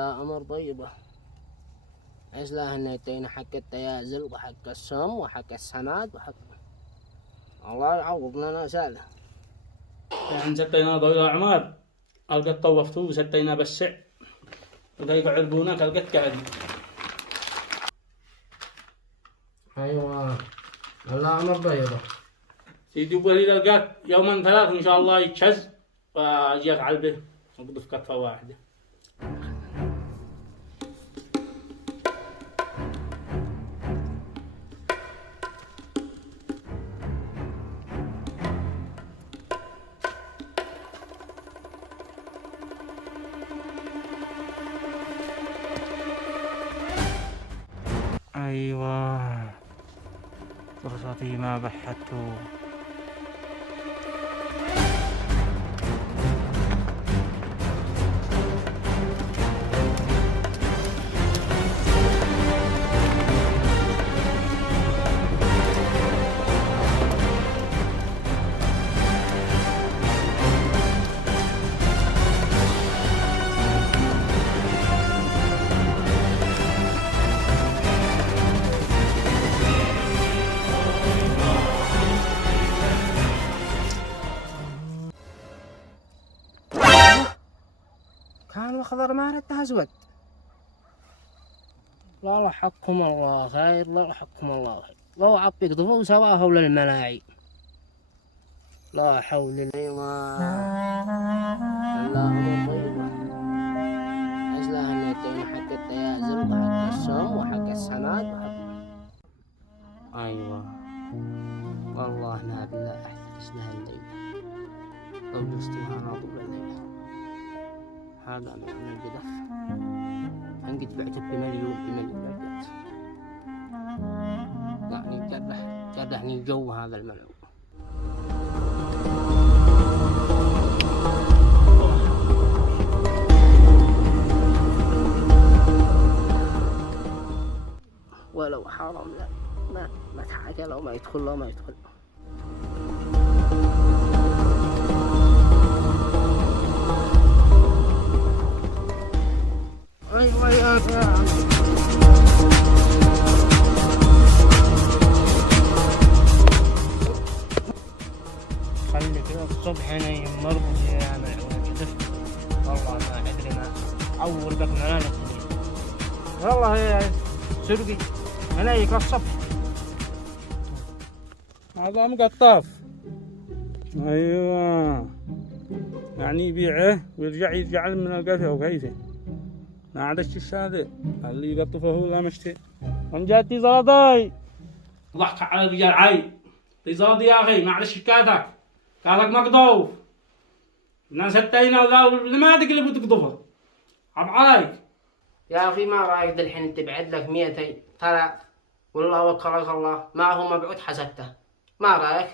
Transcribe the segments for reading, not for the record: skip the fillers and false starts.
لا أمر طيبة. عسلاه النيتين حق التيازل وحق السم وحق السماد وحق الله يعوضنا نساله. يعني ستينا ضوء عمار القد طوفتوه وستينا بالسع وقايق عربونك القد قاعد. أيوة لا أمر طيبة. سيدي ولي القاك يوما ثلاث إن شاء الله يتشز وأجيك علبه وقضف كفة واحدة. أيوة فرصتي ما بحته. كان الخضر ما ردها أسود. لا لحقكم الله خير، لا لحقكم الله خير. لو عطيك ضفوا سواها للملاعي. لا حول الله. لا أمر طيبة. عسلاه النيتين حق التيازل وحق السم وحق السماد وحق أيوة والله ما بالله أحترس لها الليلة لو جستوها ناطور الليلة. هذا من القدف أنقد بعت بمليون بعت. يعني جرحني الجو هذا الملعون. ولو حرام لا ما تحكى لو ما يدخل لو ما يدخل. أيوة يا فاهم. خلي كذا الصبح نايم مربوط يا ملعون قدف. والله ما أدري ما عور بك منانك والله يا سرقي عليك الصبح. هذا مقطف. أيوة يعني يبيعه ويرجع يجعل من القفا وكيفه. ما عادش الشهادة اللي يقطفه هو لا مشتي. من جاتي زراداي ضحك على الرجال عاي زرادي يا أخي ما عادش شكاتك قالك مقطوف الناس التاينة ولا ما تقلب وتقطفه عبعايك يا أخي. ما رأيك الحين تبعد لك 200 3 والله وكرك الله ما هو مبعوث حسبته. ما رأيك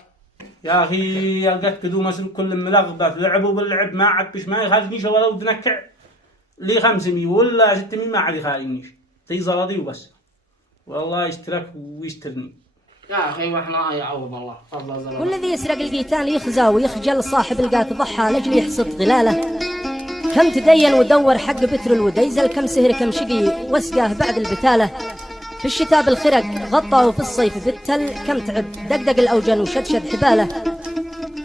يا أخي القت كدوم كل ملغبط لعبوا باللعب ما عبش ما يخالفنيش ولو تنكع لي 500 ولا 600 ما عاد يخالفنيش زي زرادي وبس. والله يشترك ويشترني يا أخي وإحنا يعوض الله فضل زرادي. والذي يسرق القيتان يخزى ويخجل صاحب القات ضحى لأجل يحصد ظلاله. كم تدين ودور حق بتر وديزل كم سهر كم شقي وسقاه بعد البتاله. في الشتاء بالخرق غطاه في الصيف بالتل كم تعب دقدق الأوجن وشدشد حباله.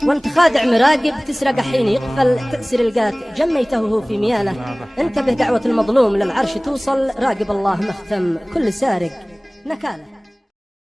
وانت خادع مراقب تسرق حين يقفل تأسر القات جميته وهو في مياله. انتبه دعوة المظلوم للعرش توصل راقب الله مختم كل سارق نكاله.